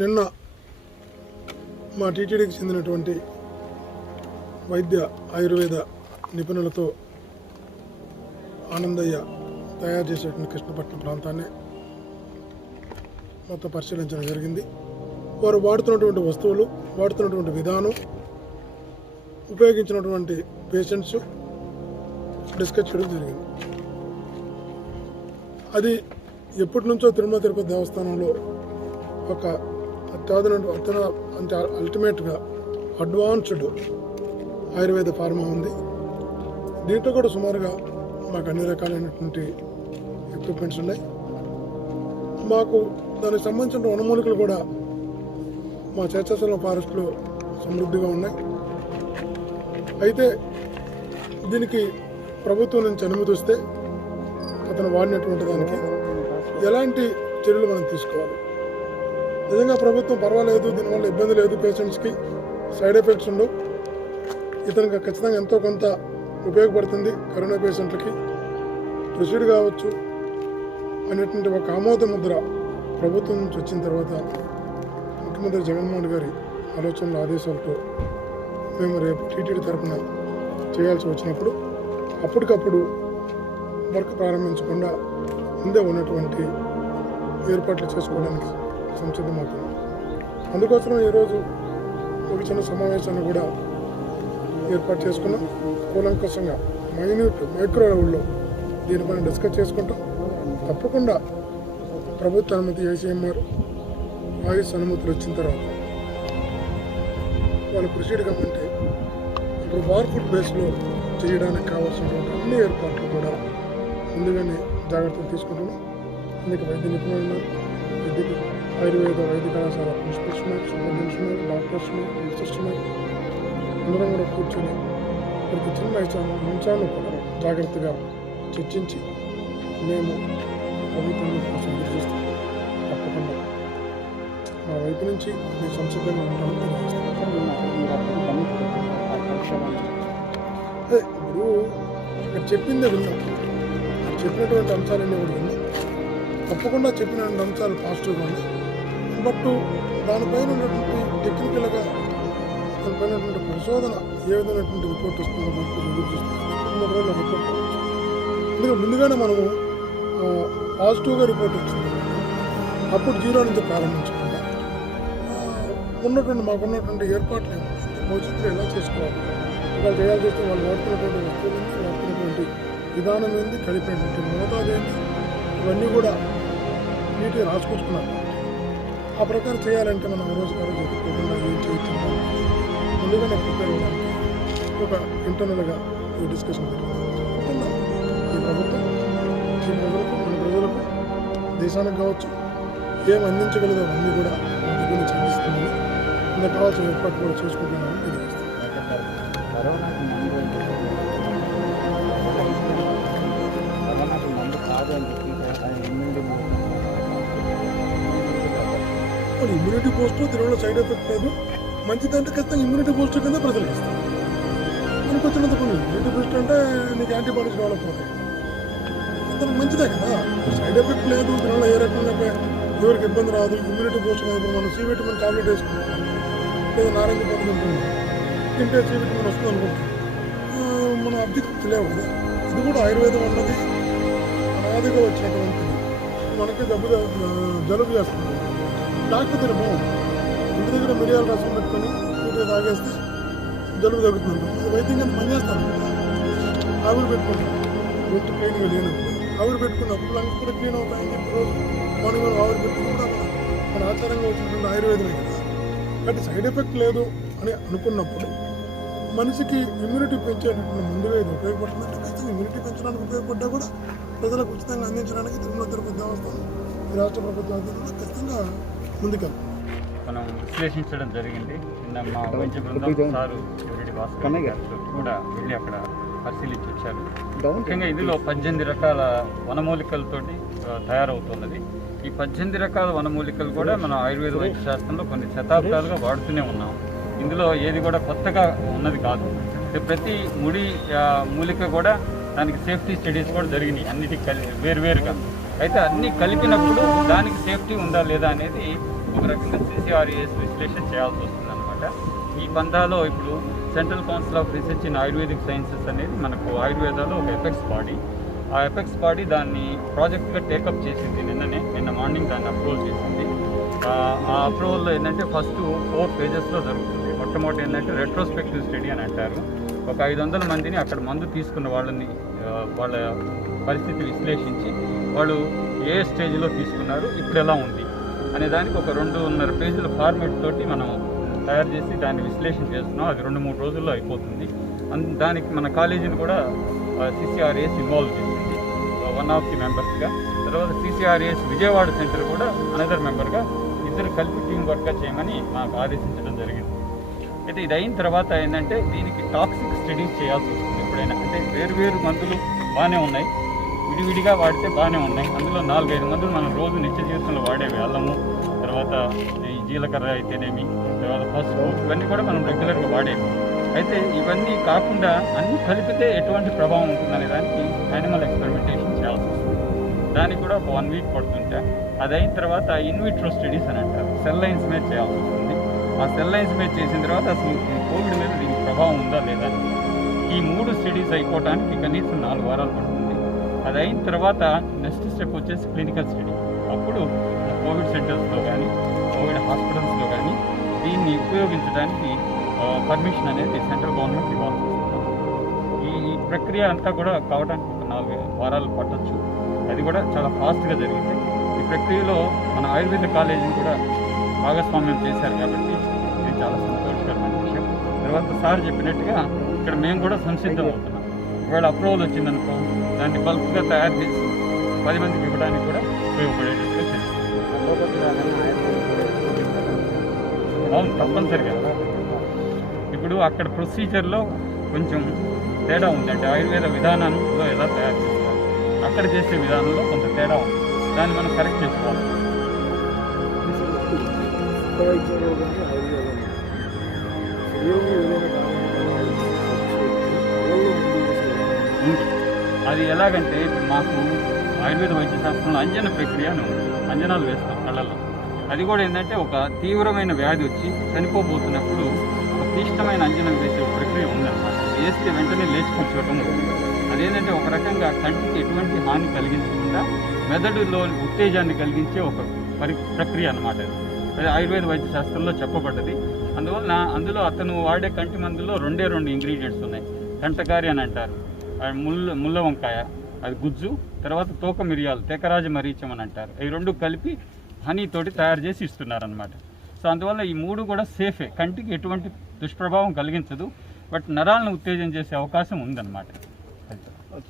నిన్న మా టీటీడీకి చెందినటువంటి వైద్య ఆయుర్వేద నిపుణులతో ఆనందయ్య తయారు చేసేటువంటి కృష్ణపట్నం ప్రాంతాన్ని మొత్తం పరిశీలించడం జరిగింది. వారు వాడుతున్నటువంటి వస్తువులు, వాడుతున్నటువంటి విధానం, ఉపయోగించినటువంటి పేషెంట్స్ డిస్కస్ చేయడం జరిగింది. అది ఎప్పటి నుంచో తిరుమల తిరుపతి దేవస్థానంలో ఒక అంటే అల్టిమేట్గా అడ్వాన్స్డ్ ఆయుర్వేద ఫార్మా ఉంది. దీంట్లో కూడా సుమారుగా మాకు అన్ని రకాలైనటువంటి ఎక్విప్మెంట్స్ ఉన్నాయి. మాకు దానికి సంబంధించిన వనమూలికలు కూడా మా చేర్చాచలం ఫారెస్ట్లో సమృద్ధిగా ఉన్నాయి. అయితే దీనికి ప్రభుత్వం నుంచి అనుమతి వస్తే అతను వాడినటువంటి దానికి ఎలాంటి చర్యలు మనం తీసుకోవాలి. నిజంగా ప్రభుత్వం పర్వాలేదు, దీనివల్ల ఇబ్బంది లేదు, పేషెంట్స్కి సైడ్ ఎఫెక్ట్స్ ఉండవు, ఇతనికి ఖచ్చితంగా ఎంతో కొంత ఉపయోగపడుతుంది, కరోనా పేషెంట్లకి ప్రొసీడ్ కావచ్చు అనేటువంటి ఒక ఆమోద ముద్ర ప్రభుత్వం నుంచి వచ్చిన తర్వాత ముఖ్యమంత్రి జగన్మోహన్ గారి ఆలోచనల ఆదేశాలతో మేము రేపు టీటీడీ తరఫున చేయాల్సి వచ్చినప్పుడు అప్పటికప్పుడు వర్క్ ప్రారంభించకుండా ముందే ఉన్నటువంటి ఏర్పాట్లు చేసుకోవడానికి సంసిద్ధమవుతున్నాం. అందుకోసం ఈరోజు ఒక చిన్న సమావేశాన్ని కూడా ఏర్పాటు చేసుకున్నాం. కూలంకషంగా మైక్రో లెవెల్లో దీనిపైన డిస్కస్ చేసుకుంటాం. తప్పకుండా ప్రభుత్వ అనుమతి ఐసీఎంఆర్ ఆయుష్ అనుమతులు వచ్చిన తర్వాత వాళ్ళు ప్రొసీడ్ కమ్మంటే ఇప్పుడు వార్ఫుడ్ బేస్లో చేయడానికి కావాల్సినటువంటి అన్ని ఏర్పాట్లు కూడా ముందుగానే జాగ్రత్తలు తీసుకుంటున్నాం. అందుకే వైద్య నిపుణులు ఉన్నారు, ఆయుర్వేద వైద్య కళాశాల ప్రిన్సిపల్స్ ఉన్నారు, సూపరింటెండెంట్స్ ఉన్నారు, డాక్టర్స్ ఉన్నారు, టీచర్స్ ఉన్నారు. అందరం కూడా కూర్చొని ప్రతి చిన్న అంశాన్ని కూడా జాగ్రత్తగా చర్చించి మేము ప్రభుత్వం కోసం చేస్తాం. తప్పకుండా మా వైపు నుంచి మీ సంసిద్ధంగా ఉంటామని ఇప్పుడు ఇక్కడ చెప్పిందే విన్నాం, చెప్పినటువంటి అంశాలన్నీ కూడా విన్నాం. తప్పకుండా చెప్పినటువంటి అంశాలు పాజిటివ్గా ఉన్నాయి. బట్ దానిపైన ఉన్నటువంటి టెక్నికల్గా దానిపైన పరిశోధన ఏ విధమైనటువంటి రిపోర్ట్ వస్తుందో ఎదురు చూస్తుంది. 3 రోజుల రిపోర్ట్ రావచ్చు. ఎందుకంటే ముందుగానే మనము పాజిటివ్గా రిపోర్ట్ వచ్చింది, అప్పుడు 0 నుంచి ప్రారంభించకుండా మాకున్నటువంటి ఏర్పాట్లు భవిష్యత్తులో ఎలా చేసుకోవాలి, ఇలా చేయాల్సి వస్తే వాళ్ళు వాడుతున్నటువంటి వస్తువులు ఏంటి, వాడుతున్నటువంటి విధానం ఏంటి, కలిపినటువంటి మోతాదు ఏంటి, ఇవన్నీ కూడా నీట్గా రాసుకొచ్చుకున్నారు. ఆ ప్రకారం చేయాలంటే మనం రోజు చెప్పుకోకుండా ఏం చేయొచ్చు ముందుగానే ప్రిపేర్ అవ్వడానికి ఒక ఇంటర్నల్గా ఈ డిస్కషన్ జరిగింది. తప్పకుండా ఈ ప్రభుత్వం ఈ ప్రజలకు, మన ప్రజలకు, దేశానికి కావచ్చు ఏం అందించగలదో అన్నీ కూడా మన దగ్గర నుంచి అందిస్తుందని అందుకు కావాల్సిన ఏర్పాటు కూడా చేసుకుంటున్నామని తెలియజేస్తాం. ఇమ్యూనిటీ పోస్టు దీనివల్ల సైడ్ ఎఫెక్ట్ లేదు, మంచిదంటే ఖచ్చితంగా ఇమ్యూనిటీ పోస్ట్ కింద ప్రజలకు ఇస్తాం. మనకు వచ్చినంత కొన్ని ఇమ్యూనిటీ పోస్ట్ అంటే నీకు యాంటీబాడీస్ డెవలప్ అవుతాయి, అంతకు మంచిదే కదా. సైడ్ ఎఫెక్ట్ లేదు, దీనివల్ల ఏ రకంగా ఎవరికి ఇబ్బంది రాదు. ఇమ్యూనిటీ పోస్ట్ మీద ఇప్పుడు మనం సి విటమిన్ టాబ్లెట్ వేసుకుంటాం, లేదా నారింజ పండు తింటున్నాం, తింటే సి విటమిన్ వస్తుంది అనుకుంటాం, మన అబ్జెక్ట్ లేవు కదా. ఇది కూడా ఆయుర్వేదం అన్నది అనాదిగా వచ్చినటువంటిది. మనకి జలుబు చేస్తుంది, డాక్టర్ దగ్గర బాగుంది, ఇంటి దగ్గర మిరియాల రసం పెట్టుకొని నీట్గా తాగేస్తే జలుబు తగ్గుతుంది. అది వైద్యంగా పనిచేస్తాను. ఆవిరి పెట్టుకుంటాం, గొంతు క్లీన్గా లేనప్పుడు ఆవిరి పెట్టుకున్నప్పుడు లంగ్స్ కూడా క్లీన్ అవుతాయని చెప్పి రోజు మార్నింగ్ ఆవిరి పెట్టుకుని కూడా మన ఆచారంగా వచ్చినటువంటి ఆయుర్వేదమే కదా. కాబట్టి సైడ్ ఎఫెక్ట్ లేదు అని అనుకున్నప్పుడు మనిషికి ఇమ్యూనిటీ పెంచేటటువంటి ముందుగా ఇది ఉపయోగపడుతుందంటే ఖచ్చితంగా ఇమ్యూనిటీ పెంచడానికి ఉపయోగపడ్డా కూడా ప్రజలకు ఉచితంగా అందించడానికి తిరుమల తిరుపతి దేవస్థానం రాష్ట్ర ప్రభుత్వం ఆధ్వర్యంలో ఖచ్చితంగా ముందుకెళ్తాం. మనం విశ్లేషించడం జరిగింది. నిన్న మా వైద్య బృందం సారు ఎవరెడ్డి భాస్కర్ గారు కూడా వెళ్ళి అక్కడ పరిశీలించి వచ్చారు. ముఖ్యంగా ఇందులో 18 రకాల వనమూలికలతోటి తయారవుతున్నది. ఈ 18 రకాల వనమూలికలు కూడా మన ఆయుర్వేద వైద్య శాస్త్రంలో కొన్ని శతాబ్దాలుగా వాడుతూనే ఉన్నాం. ఇందులో ఏది కూడా కొత్తగా ఉన్నది కాదు. ప్రతి మూలిక కూడా దానికి సేఫ్టీ స్టడీస్ కూడా జరిగినాయి, అన్నిటికీ వేరువేరుగా. అయితే అన్నీ కలిపినప్పుడు దానికి సేఫ్టీ ఉందా లేదా అనేది ఒక రకంగా CCRES విశ్లేషణ చేయాల్సి వస్తుంది అనమాట. ఈ పందాలో ఇప్పుడు central council of research in ayurvedic sciences అనేది మనకు ఆయుర్వేదాలో ఒక ఎపెక్స్ బాడీ. ఆ ఎపెక్స్ బాడీ దాన్ని ప్రాజెక్ట్గా టేకప్ చేసింది. నిన్న మార్నింగ్ దాన్ని అప్రూవల్ చేసింది. ఆ అప్రూవల్లో ఏంటంటే ఫస్ట్ 4 phases జరుగుతుంది. మొట్టమొదటి ఏంటంటే రెట్రోస్పెక్టివ్ స్టడీ అని అంటారు. ఒక 500 మందిని అక్కడ మందు తీసుకున్న వాళ్ళని వాళ్ళ పరిస్థితి విశ్లేషించి వాళ్ళు ఏ స్టేజ్లో తీసుకున్నారు, ఇప్పుడు ఎలా ఉంది అనే దానికి ఒక 2.5 పేజీల ఫార్మేట్ తోటి మనం తయారు చేసి దాన్ని విశ్లేషణ చేస్తున్నాం. అది 2-3 రోజుల్లో అయిపోతుంది. దానికి మన కాలేజీని కూడా CCRES ఇన్వాల్వ్ చేసింది వన్ ఆఫ్ ది మెంబర్స్గా. తర్వాత CCRES విజయవాడ సెంటర్ కూడా అనదర్ మెంబర్గా, ఇద్దరు కలిపి టీం వర్క్గా చేయమని మాకు ఆదేశించడం జరిగింది. అయితే ఇది అయిన తర్వాత ఏంటంటే దీనికి టాక్సిక్ స్టడీస్ చేయాల్సి వస్తుంది. ఎప్పుడైనా అంటే వేరు మందులు బాగానే ఉన్నాయి, విడివిడిగా వాడితే బాగానే ఉన్నాయి. అందులో 4-5 మందులు మనం రోజు నిత్య జీవితంలో వాడేవి. అల్లము, తర్వాత ఈ జీలకర్ర అయితేనేమి, తర్వాత పసుపు, ఇవన్నీ కూడా మనం రెగ్యులర్గా వాడేవి. అయితే ఇవన్నీ కాకుండా అన్నీ కలిపితే ఎటువంటి ప్రభావం ఉంటుందనే దానికి యానిమల్ ఎక్స్పెరిమెంటేషన్ చేయాల్సి వస్తుంది. దానికి కూడా ఒక 1 వీక్ పడుతుంటే అది అయిన తర్వాత ఇన్విట్రో స్టడీస్ అని అంటారు. సెల్ లైన్స్ మీద చేయాల్సి వస్తుంది. ఆ సెల్ లైన్స్ మీద చేసిన తర్వాత అసలు ఈ కోవిడ్ మీద దీనికి ప్రభావం ఉందా లేదా, ఈ 3 స్టడీస్ అయిపోవడానికి కనీసం 4 వారాలు పడుతుంది. అది అయిన తర్వాత నెక్స్ట్ స్టెప్ వచ్చేసి క్లినికల్ స్టడీ. అప్పుడు కోవిడ్ సెంటర్స్లో కానీ కోవిడ్ హాస్పిటల్స్లో కానీ దీన్ని ఉపయోగించడానికి పర్మిషన్ అనేది సెంట్రల్ గవర్నమెంట్ ఇవ్వాల్సి వస్తుంది. ఈ ప్రక్రియ అంతా కూడా కావడానికి ఒక 4 వారాలు పట్టొచ్చు. అది కూడా చాలా ఫాస్ట్గా జరిగింది. ఈ ప్రక్రియలో మన ఆయుర్వేద కాలేజీని కూడా భాగస్వామ్యం చేశారు కాబట్టి ఇది చాలా సంతోషకరమైన విషయం. తర్వాత సార్ చెప్పినట్టుగా ఇక్కడ మేము కూడా సంసిద్ధం అవుతున్నాం. ఒకవేళ అప్రూవల్ వచ్చిందనుకో దాన్ని బల్క్గా తయారు చేసి 10 మందికి ఇవ్వడానికి కూడా ఉపయోగపడేటట్టుగా చేస్తాం. అవును, తప్పనిసరిగా. ఇప్పుడు అక్కడ ప్రొసీజర్లో కొంచెం తేడా ఉంది. అంటే ఆయుర్వేద విధానంలో ఎలా తయారు చేస్తారు, అక్కడ చేసే విధానంలో కొంత తేడా ఉంది. దాన్ని మనం కరెక్ట్ చేసుకోవాలి. అది ఎలాగంటే ఇప్పుడు మాకు ఆయుర్వేద వైద్య శాస్త్రంలో అంజన ప్రక్రియ అని ఉంది. అంజనాలు వేస్తాం కళ్ళల్లో. అది కూడా ఏంటంటే ఒక తీవ్రమైన వ్యాధి వచ్చి చనిపోబోతున్నప్పుడు ఒక క్లిష్టమైన అంజనం వేసే ప్రక్రియ ఉందన్నమాట. వేస్తే వెంటనే లేచి కూర్చోవటం ఉంటుంది. అదేంటంటే ఒక రకంగా కంటికి ఎటువంటి హాని కలిగించకుండా మెదడులో ఉత్తేజాన్ని కలిగించే ఒక ప్రక్రియ అన్నమాట. అది ఆయుర్వేద వైద్య శాస్త్రంలో చెప్పబడ్డది. అందువల్ల అందులో అతను వాడే కంటి మందులో 2 ఇంగ్రీడియంట్స్ ఉన్నాయి. కంటకారి అని అంటారు, ముళ్ళ వంకాయ అది గుజ్జు, తర్వాత తోక మిరియాలు తెకరాజ మరీచం అని అంటారు. ఈ 2 కలిపి హనీతోటి తయారు చేసి ఇస్తున్నారనమాట. సో అందువల్ల ఈ 3 కూడా సేఫే, కంటికి ఎటువంటి దుష్ప్రభావం కలిగించదు, బట్ నరాలను ఉత్తేజం చేసే అవకాశం ఉందన్నమాట.